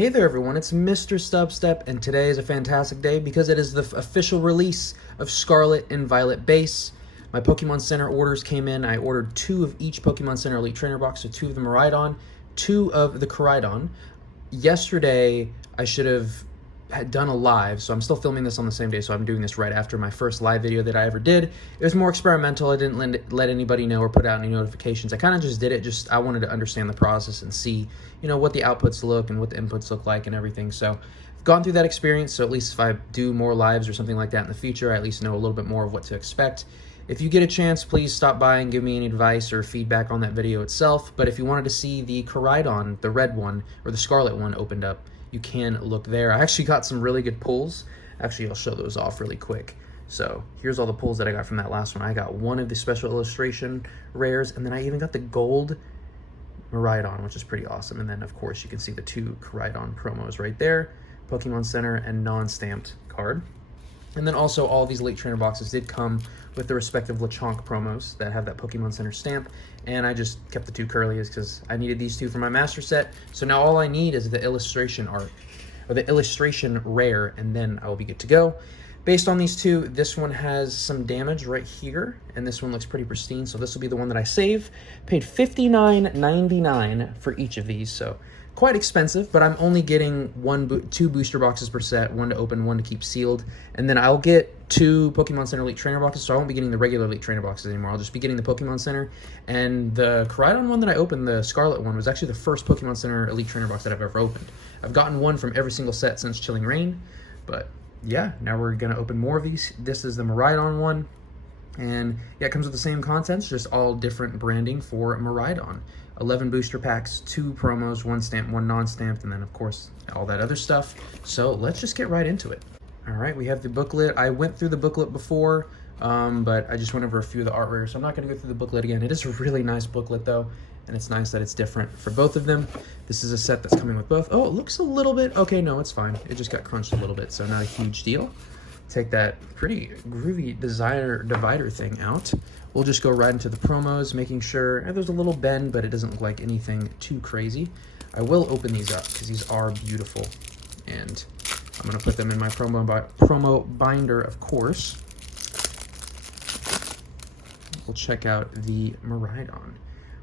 Hey there everyone, it's MisterStubstep, and today is a fantastic day because it is the official release of Scarlet and Violet Base. My Pokemon Center orders came in. I ordered 2 of each Pokemon Center Elite Trainer box, so 2 of the Miraidon, 2 of the Miraidon. Yesterday, I should have had done a live, so I'm still filming this on the same day, so I'm doing this right after my first live video that I ever did. It was more experimental. I didn't let anybody know or put out any notifications. I kind of just did it. I wanted to understand the process and see, what the outputs look and what the inputs look like and everything. So I've gone through that experience, so at least if I do more lives or something like that in the future, I at least know a little bit more of what to expect. If you get a chance, please stop by and give me any advice or feedback on that video itself. But if you wanted to see the Miraidon, the red one, or the Scarlet one opened up, you can look there. I actually got some really good pulls. Actually, I'll show those off really quick. So here's all the pulls that I got from that last one. I got 1 of the special illustration rares, and then I even got the gold Miraidon, which is pretty awesome. And then, of course, you can see the 2 Miraidon promos right there, Pokemon Center and non-stamped card. And then also all these Elite Trainer boxes did come with the respective Lechonk promos that have that Pokemon Center stamp. And I just kept the 2 Curlies because I needed these 2 for my master set. So now all I need is the illustration art, or the illustration rare, and then I will be good to go. Based on these 2, this one has some damage right here, and this one looks pretty pristine, so this will be the one that I save. Paid $59.99 for each of these, so quite expensive, but I'm only getting 2 booster boxes per set, 1 to open, 1 to keep sealed, and then I'll get 2 Pokemon Center Elite Trainer boxes, so I won't be getting the regular Elite Trainer boxes anymore. I'll just be getting the Pokemon Center, and the Miraidon one that I opened, the Scarlet one, was actually the first Pokemon Center Elite Trainer box that I've ever opened. I've gotten 1 from every single set since Chilling Reign, but yeah, now we're going to open more of these. This is the Miraidon one, and yeah, it comes with the same contents, just all different branding for Miraidon. 11 booster packs, 2 promos, 1 stamped, 1 non-stamped, and then of course all that other stuff. So let's just get right into it. All right, we have the booklet. I went through the booklet before, but I just went over a few of the art rares, so I'm not going to go through the booklet again. It is a really nice booklet though, and it's nice that it's different for both of them. This is a set that's coming with both. Oh, it looks a little bit, okay, no, it's fine. It just got crunched a little bit, so not a huge deal. Take that pretty groovy divider thing out. We'll just go right into the promos, making sure there's a little bend, but it doesn't look like anything too crazy. I will open these up because these are beautiful, and I'm going to put them in my promo binder, of course. We'll check out the Miraidon,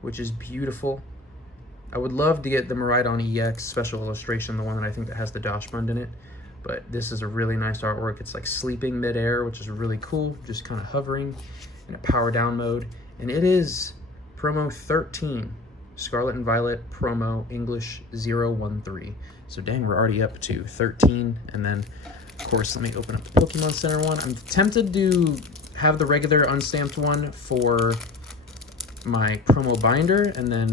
which is beautiful. I would love to get the Miraidon EX special illustration, the one that I think that has the Dachshund in it. But this is a really nice artwork. It's like sleeping midair, which is really cool, just kind of hovering in a power down mode. And it is promo 13, Scarlet and Violet promo English 013. So dang, we're already up to 13. And then, of course, let me open up the Pokemon Center one. I'm tempted to have the regular unstamped one for my promo binder, and then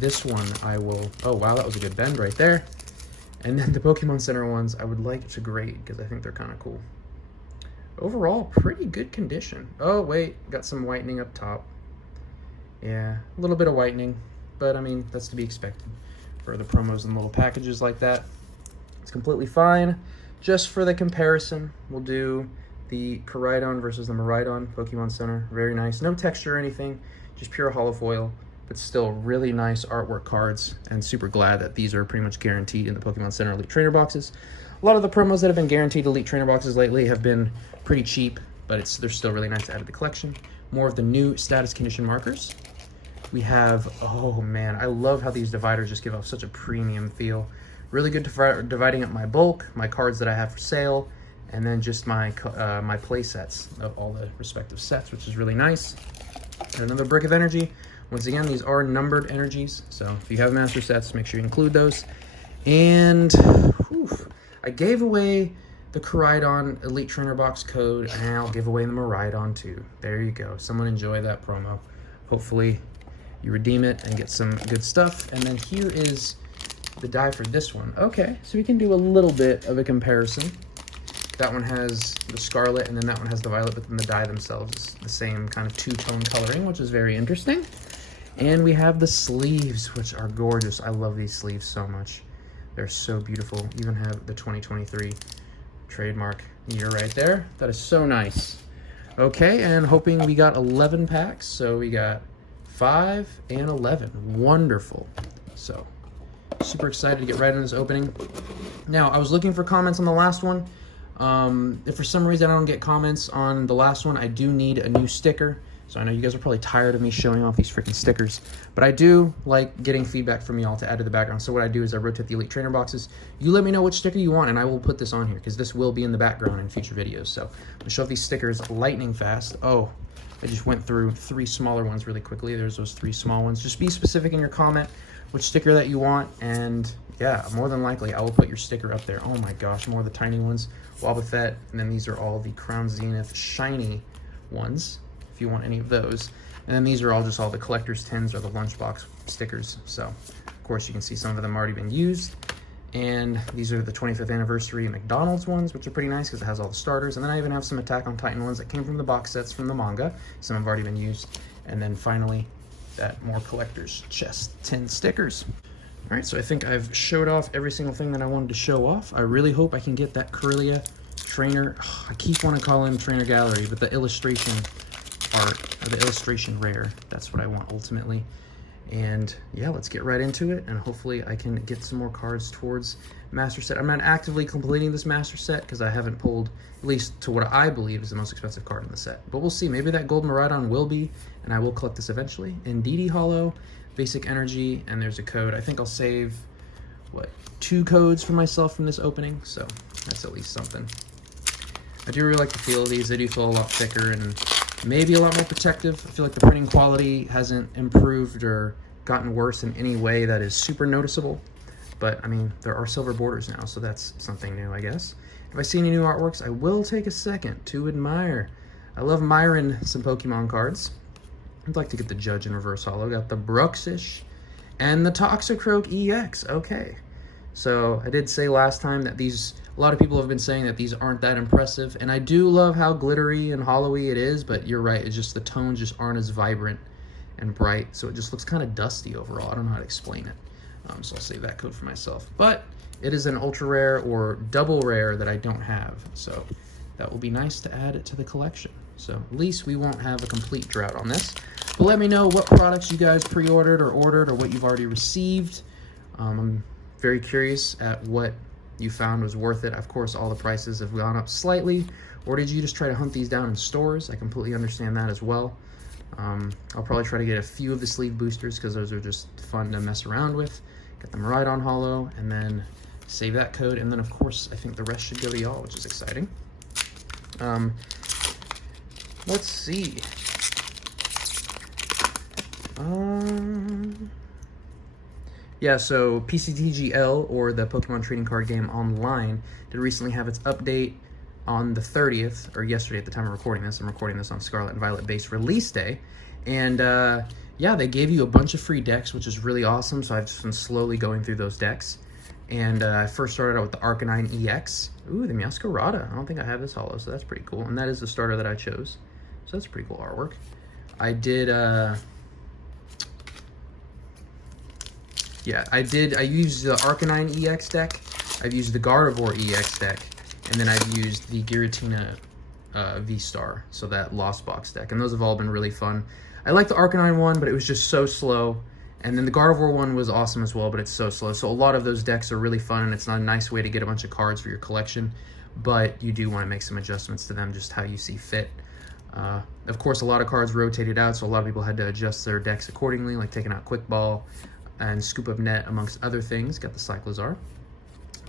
this one I will, oh wow, that was a good bend right there. And then the Pokemon Center ones I would like to grade because I think they're kind of cool. Overall, pretty good condition. Oh wait, got some whitening up top. Yeah, a little bit of whitening, but I mean, that's to be expected for the promos and little packages like that. It's completely fine. Just for the comparison, we'll do the Miraidon versus the Miraidon Pokemon Center. Very nice. No texture or anything, just pure holo foil, but still really nice artwork cards, and super glad that these are pretty much guaranteed in the Pokemon Center Elite Trainer boxes. A lot of the promos that have been guaranteed Elite Trainer boxes lately have been pretty cheap, but they're still really nice to add to the collection. More of the new status condition markers. We have, oh man, I love how these dividers just give off such a premium feel. Really good for dividing up my bulk, my cards that I have for sale, and then just my play sets of all the respective sets, which is really nice. And another brick of energy. Once again, these are numbered energies, so if you have master sets, make sure you include those. And whew, I gave away the Miraidon Elite Trainer box code, and I'll give away the Miraidon too. There you go. Someone enjoy that promo. Hopefully you redeem it and get some good stuff. And then here is the die for this one. Okay, so we can do a little bit of a comparison. That one has the Scarlet, and then that one has the Violet, but then the die themselves is the same kind of two-tone coloring, which is very interesting. And we have the sleeves, which are gorgeous. I love these sleeves so much. They're so beautiful. Even have the 2023 trademark year right there. That is so nice. Okay, and hoping we got 11 packs. So we got 5 and 11. Wonderful. So Super excited to get right into this opening. Now, I was looking for comments on the last one. If for some reason I don't get comments on the last one, I do need a new sticker. So I know you guys are probably tired of me showing off these freaking stickers, but I do like getting feedback from y'all to add to the background. So what I do is I rotate the Elite Trainer boxes. You let me know which sticker you want, and I will put this on here because this will be in the background in future videos. So I'm gonna show off these stickers lightning fast. Oh, I just went through 3 smaller ones really quickly. There's those 3 small ones. Just be specific in your comment which sticker that you want, and yeah, more than likely I will put your sticker up there. Oh my gosh, more of the tiny ones. Wobbuffet, and then these are all the Crown Zenith shiny ones, if you want any of those. And then these are all just all the collector's tins or the lunchbox stickers. So, of course, you can see some of them already been used. And these are the 25th anniversary McDonald's ones, which are pretty nice because it has all the starters. And then I even have some Attack on Titan ones that came from the box sets from the manga. Some have already been used. And then finally, that more collector's chest tin stickers. All right, so I think I've showed off every single thing that I wanted to show off. I really hope I can get that Corellia trainer. Oh, I keep wanting to call him Trainer Gallery, but the illustration art, or the illustration rare, that's what I want ultimately. And yeah, let's get right into it, and hopefully I can get some more cards towards Master Set. I'm not actively completing this Master Set because I haven't pulled, at least to what I believe is the most expensive card in the set. But we'll see, maybe that Gold Miraidon will be, and I will collect this eventually. And DD Hollow, Basic Energy, and there's a code. I think I'll save, what, 2 codes for myself from this opening, so that's at least something. I do really like the feel of these. They do feel a lot thicker and maybe a lot more protective. I feel like the printing quality hasn't improved or gotten worse in any way that is super noticeable. But, I mean, there are silver borders now, so that's something new, I guess. If I see any new artworks, I will take a second to admire. I love admiring some Pokemon cards. I'd like to get the Judge in reverse holo. Got the Bruxish and the Toxicroak EX. Okay. So, I did say last time that these... A lot of people have been saying that these aren't that impressive, and I do love how glittery and hollowy it is, but you're right, it's just the tones just aren't as vibrant and bright, so it just looks kind of dusty overall. I don't know how to explain it, so I'll save that code for myself. But it is an ultra rare or double rare that I don't have, so that will be nice to add it to the collection. So at least we won't have a complete drought on this. But let me know what products you guys pre-ordered or ordered or what you've already received. I'm very curious at what you found was worth it. Of course, all the prices have gone up slightly. Or did you just try to hunt these down in stores? I completely understand that as well. I'll probably try to get a few of the sleeve boosters because those are just fun to mess around with. Get the Miraidon holo and then save that code. And then, of course, I think the rest should go to y'all, which is exciting. Let's see. Yeah, so PCTGL, or the Pokemon Trading Card Game Online, did recently have its update on the 30th, or yesterday at the time of recording this. I'm recording this on Scarlet and Violet base release day. And yeah, they gave you a bunch of free decks, which is really awesome. So I've just been slowly going through those decks. And I first started out with the Arcanine EX. Ooh, the Meowscarada. I don't think I have this holo, so that's pretty cool. And that is the starter that I chose. So that's pretty cool artwork. I did... Yeah, I used the Arcanine EX deck, I've used the Gardevoir EX deck, and then I've used the Giratina V-Star, so that Lost Box deck, and those have all been really fun. I like the Arcanine one, but it was just so slow, and then the Gardevoir one was awesome as well, but it's so slow. So a lot of those decks are really fun, and it's not a nice way to get a bunch of cards for your collection, but you do want to make some adjustments to them just how you see fit. Of course, a lot of cards rotated out, so a lot of people had to adjust their decks accordingly, like taking out Quick Ball, and Scoop Up Net, amongst other things. Got the Cyclozar,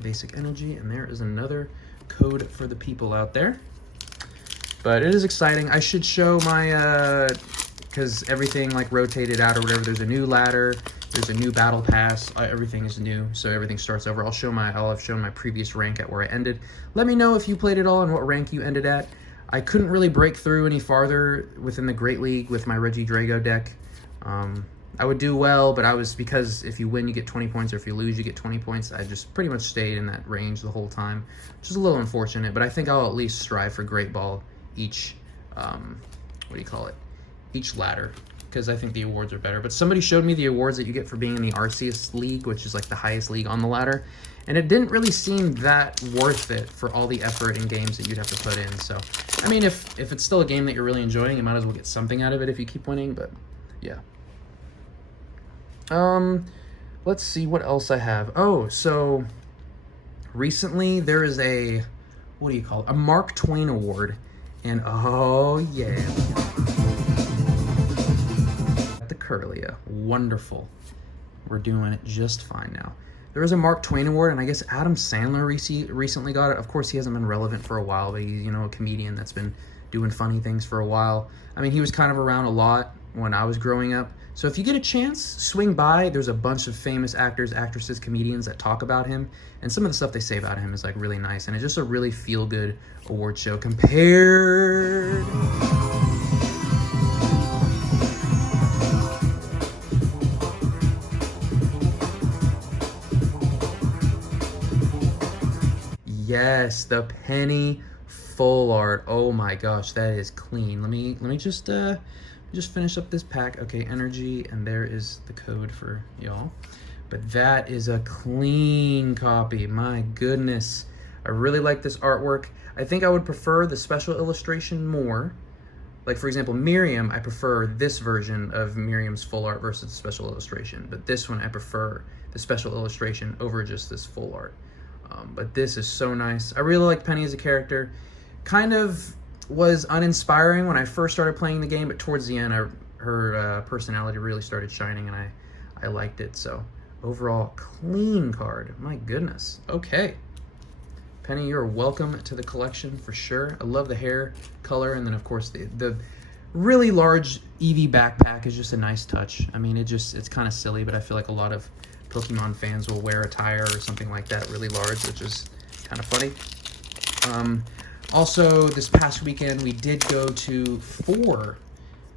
Basic Energy, and there is another code for the people out there. But it is exciting. I should show my, because everything like rotated out or whatever, there's a new ladder, there's a new battle pass, everything is new, so everything starts over. I'll have shown my previous rank at where I ended. Let me know if you played it all and what rank you ended at. I couldn't really break through any farther within the Great League with my Regidrago deck. I would do well, but because if you win, you get 20 points, or if you lose, you get 20 points. I just pretty much stayed in that range the whole time, which is a little unfortunate, but I think I'll at least strive for Great Ball each, each ladder, because I think the awards are better. But somebody showed me the awards that you get for being in the Arceus League, which is like the highest league on the ladder, and it didn't really seem that worth it for all the effort and games that you'd have to put in. So, I mean, if it's still a game that you're really enjoying, you might as well get something out of it if you keep winning, but yeah. let's see what else I have. Oh, so recently there is a, what do you call it? A Mark Twain Award. And oh yeah. The Curlia. Wonderful. We're doing it just fine now. There was a Mark Twain Award, and I guess Adam Sandler recently got it. Of course, he hasn't been relevant for a while, but he's, you know, a comedian that's been doing funny things for a while. I mean, he was kind of around a lot when I was growing up. So if you get a chance, swing by. There's a bunch of famous actors, actresses, comedians that talk about him, and some of the stuff they say about him is like really nice, and it's just a really feel-good award show compared. Yes, the penny full art. Oh my gosh, that is clean. Let me just finish up this pack. Okay, energy, and there is the code for y'all. But that is a clean copy. My goodness. I really like this artwork. I think I would prefer the special illustration more. Like, for example, Miriam, I prefer this version of Miriam's full art versus the special illustration. But this one, I prefer the special illustration over just this full art. But this is so nice. I really like Penny as a character. Kind of was uninspiring when I first started playing the game, but towards the end, her personality really started shining, and I liked it. So overall, clean card. My goodness. Okay. Penny, you're welcome to the collection for sure. I love the hair color, and then of course the really large Eevee backpack is just a nice touch. I mean, it's kind of silly, but I feel like a lot of Pokemon fans will wear a tire or something like that really large, which is kind of funny. Also, this past weekend, we did go to 4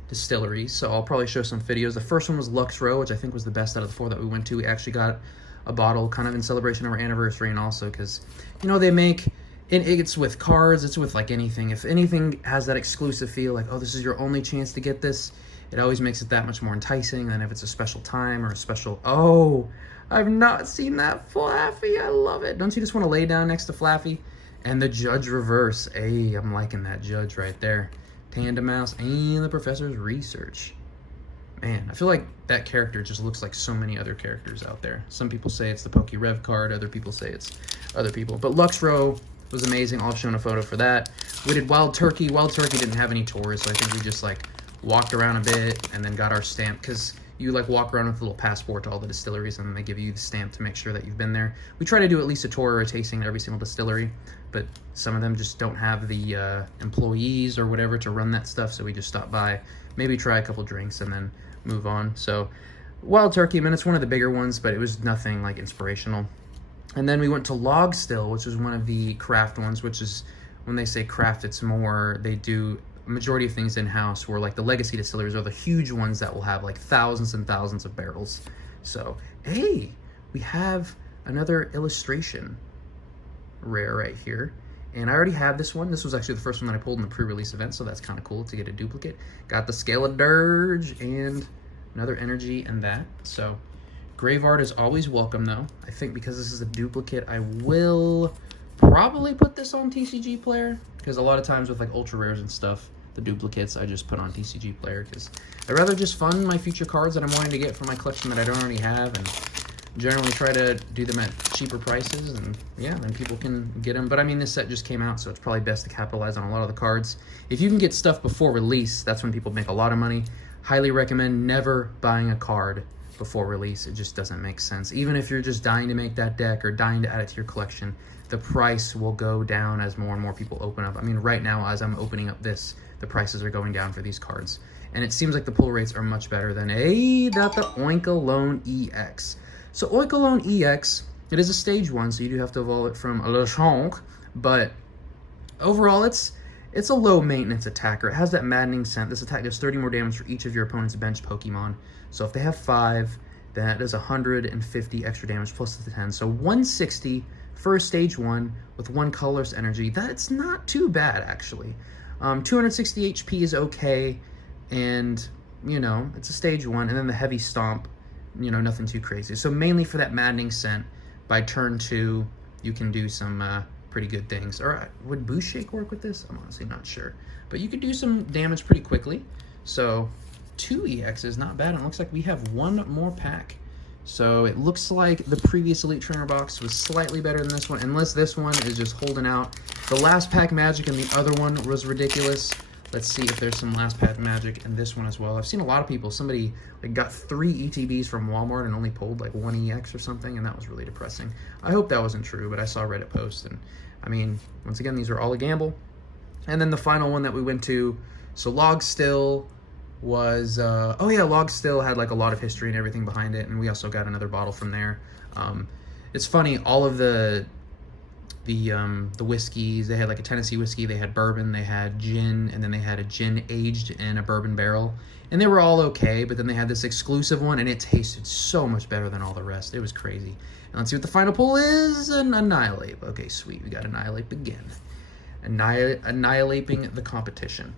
distilleries, so I'll probably show some videos. The first one was Lux Row, which I think was the best out of the 4 that we went to. We actually got a bottle kind of in celebration of our anniversary, and also because, you know, they make, it's with cards, it's with like anything. If anything has that exclusive feel, like, oh, this is your only chance to get this, it always makes it that much more enticing than if it's a special time or a special, oh, I've not seen that Flaffy. I love it. Don't you just want to lay down next to Flaffy? And the Judge Reverse. Hey, I'm liking that Judge right there. Tandem Mouse and the Professor's Research. Man, I feel like that character just looks like so many other characters out there. Some people say it's the PokeRev card. Other people say it's other people. But Lux Row was amazing. I'll show a photo for that. We did Wild Turkey. Wild Turkey didn't have any tours, so I think we just like walked around a bit and then got our stamp, because you like walk around with a little passport to all the distilleries, and then they give you the stamp to make sure that you've been there. We try to do at least a tour or a tasting at every single distillery, but some of them just don't have the employees or whatever to run that stuff, so we just stop by, maybe try a couple drinks, and then move on. So Wild Turkey, I mean, it's one of the bigger ones, but it was nothing like inspirational. And then we went to Log Still, which is one of the craft ones, which is, when they say craft, it's more, they do majority of things in-house, where like the legacy distilleries are the huge ones that will have like thousands and thousands of barrels. So hey, we have another illustration rare right here, and I already have this one. This was actually the first one that I pulled in the pre-release event, so that's kind of cool to get a duplicate. Got the Scarlet Dirge and another energy and that. So grave art is always welcome, though. I think because this is a duplicate, I will probably put this on TCG Player, because a lot of times with like ultra rares and stuff, the duplicates I just put on TCG Player, because I'd rather just fund my future cards that I'm wanting to get from my collection that I don't already have, and generally try to do them at cheaper prices, and yeah, then people can get them. But I mean, this set just came out, so it's probably best to capitalize on a lot of the cards. If you can get stuff before release, that's when people make a lot of money. Highly recommend never buying a card before release. It just doesn't make sense. Even if you're just dying to make that deck or dying to add it to your collection, the price will go down as more and more people open up. I mean, right now, as I'm opening up this, the prices are going down for these cards. And it seems like the pull rates are much better than the Oinkologne EX. So Oinkologne EX, it is a stage 1, so you do have to evolve it from Lechonk, but overall it's a low maintenance attacker. It has that maddening scent. This attack does 30 more damage for each of your opponent's bench Pokemon. So if they have 5, that is 150 extra damage plus the 10. So 160 for a stage 1 with 1 colorless energy. That's not too bad, actually. 260 HP is okay, and, you know, it's a stage 1, and then the heavy stomp, you know, nothing too crazy. So mainly for that maddening scent, by turn 2, you can do some pretty good things. Or would Boost Shake work with this? I'm honestly not sure. But you could do some damage pretty quickly. So 2 EX is not bad. And it looks like we have 1 more pack So it looks like the previous Elite Trainer box was slightly better than this one, unless this one is just holding out. The last pack magic in the other one was ridiculous. Let's see if there's some last pack magic in this one as well. I've seen a lot of people, somebody like got 3 ETBs from Walmart and only pulled like 1 EX or something, and that was really depressing. I hope that wasn't true, but I saw Reddit posts, and I mean, once again, these are all a gamble. And then the final one that we went to, so Log Still was, oh yeah, Log Still had like a lot of history and everything behind it, and we also got another bottle from there. It's funny, all of the whiskeys, they had like a Tennessee whiskey, they had bourbon, they had gin, and then they had a gin aged in a bourbon barrel, and they were all okay, but then they had this exclusive one, and it tasted so much better than all the rest. It was crazy. And let's see what the final pull is. An Annihilate. Okay, sweet, we got Annihilate again. Annihilating the competition,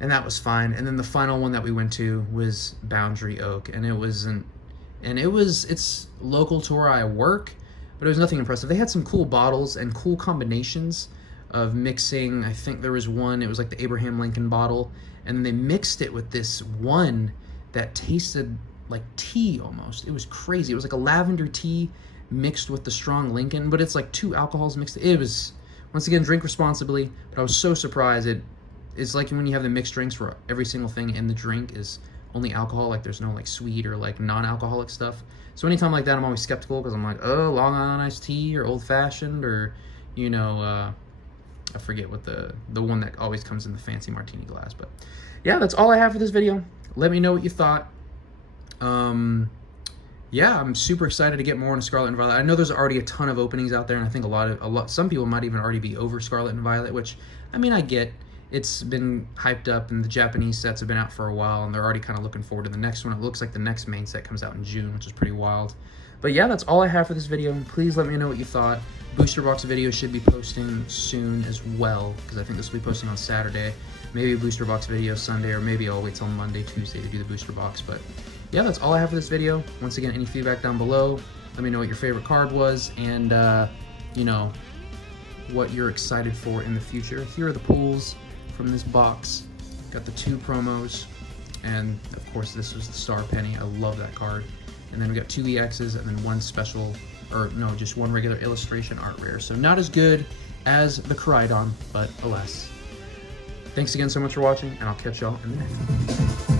and that was fine. And then the final one that we went to was Boundary Oak, and it's local to where I work, but it was nothing impressive. They had some cool bottles and cool combinations of mixing. I think there was one, it was like the Abraham Lincoln bottle, and then they mixed it with this one that tasted like tea almost. It was crazy. It was like a lavender tea mixed with the strong Lincoln, but it's like 2 alcohols mixed. It was, once again, drink responsibly, but I was so surprised. It's like when you have the mixed drinks where every single thing in the drink is only alcohol, like there's no like sweet or like non-alcoholic stuff. So anytime like that, I'm always skeptical, because I'm like, oh, Long Island iced tea or old fashioned, or, you know, I forget what the one that always comes in the fancy martini glass. But yeah, that's all I have for this video. Let me know what you thought. Yeah, I'm super excited to get more into Scarlet and Violet. I know there's already a ton of openings out there, and I think some people might even already be over Scarlet and Violet, which, I mean, I get. It's been hyped up, and the Japanese sets have been out for a while, and they're already kind of looking forward to the next one. It looks like the next main set comes out in June, which is pretty wild. But yeah, that's all I have for this video. Please let me know what you thought. Booster box video should be posting soon as well, because I think this will be posting on Saturday. Maybe a booster box video Sunday, or maybe I'll wait till Monday, Tuesday to do the booster box. But yeah, that's all I have for this video. Once again, any feedback down below. Let me know what your favorite card was, and you know, what you're excited for in the future. Here are the pulls from this box. Got the 2 promos, and of course this was the Star Penny. I love that card. And then we got 2 EXs, and then 1 special, or no, just 1 regular illustration art rare. So not as good as the Miraidon, but alas. Thanks again so much for watching, and I'll catch y'all in the next one.